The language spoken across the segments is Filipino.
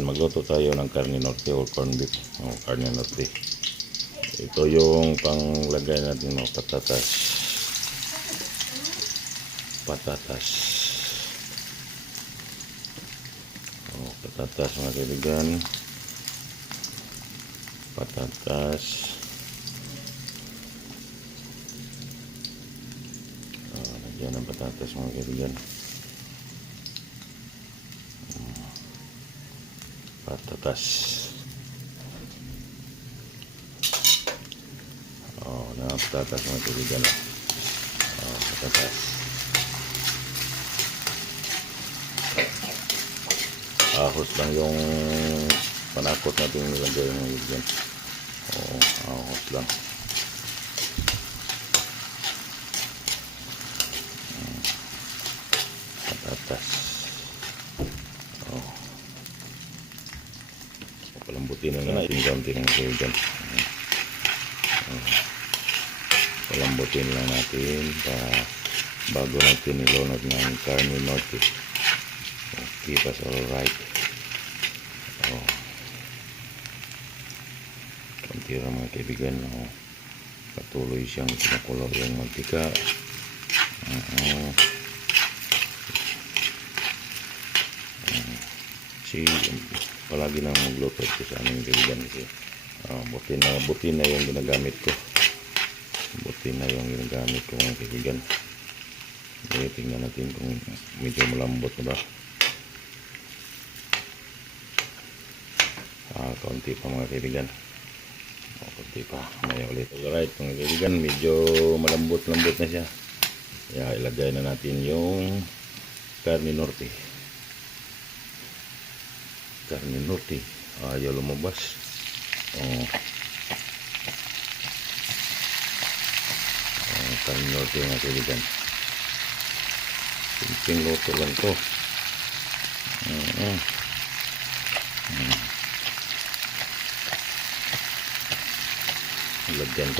Yan, magluto tayo ng carne norte or corn beef. Carne norte. Ito yung panglagay natin, patatas. Patatas. Patatas mga kaibigan. Patatas. Lagyan ng patatas mga kaibigan. Patatas. Patatas mga kaibigan. Patatas. Ahos lang yung panakot natin nilagay ng kaibigan. Ahos lang. Patatas. Palambutin na natin konti ng kaibigan. Palambutin lang natin bago natin ilunod ng carne norte. Okay, that's alright. Konti lang mga kaibigan. Patuloy siyang kumukulo yung mantika. Palagi nang magluto ito sa aming kaibigan kasi buti na yung ginagamit ko. Buti na yung ginagamit ko mga kaibigan. Tingnan natin kung medyo malambot na ba. Kaunti pa mga kaibigan. Kaunti pa. May ulit. Alright mga kaibigan, medyo malambot-lambot na siya. Kaya ilagay na natin yung carne norte. Carne norte. Ayaw lumabas. Carne norte mga kaibigan. Simpleng luto lang to. Lagyan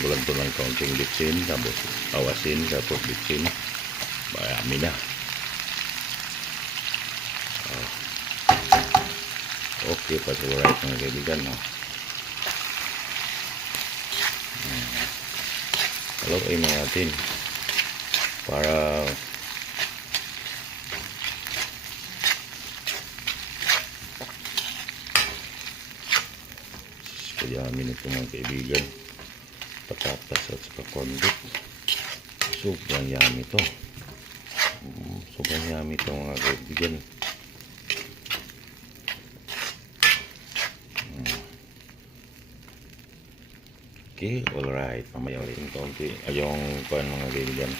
ko lang to ng kaunting bitsin, tapos awasin, tapos bitsin. Bayami na. Okay, alright mga kaibigan. Haluin na natin para kayamin ito mga kaibigan. Patatas at saka corn beef. Sobrang yummy ito. Sobrang yummy ito mga kaibigan. Okay, alright. Mamaya ulit yung kaunti. Yung kuhan mga kaibigan.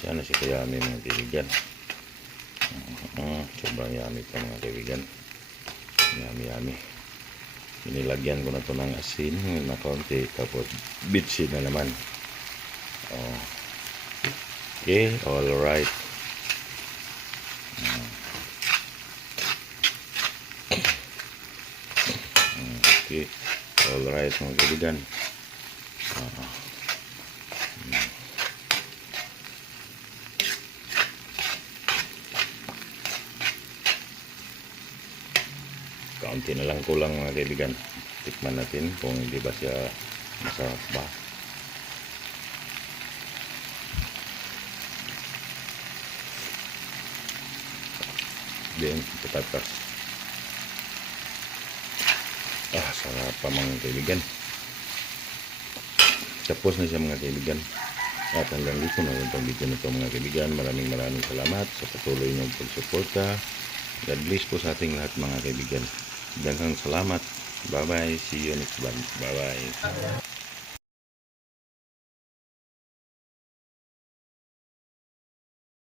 Sana si kayami mga kaibigan. Sobrang yummy ito mga kaibigan. Yummy. Inilagyan ko na ito ng asin na kaunti. Tapos bitsin na naman. Okay, alright. Okay, alright mga kaibigan. Kaunti na lang kulang mga kaibigan. Tikman natin kung hindi ba siya masarap ba. Then patatas. Sarap pa mga kaibigan. Tapos na siya mga kaibigan. At hanggang dito na yung video na ito mga kaibigan. Maraming salamat sa patuloy niyong pagsuporta. God bless po sa ating lahat mga kaibigan. Daghang salamat. Bye bye. See you next time. Bye bye.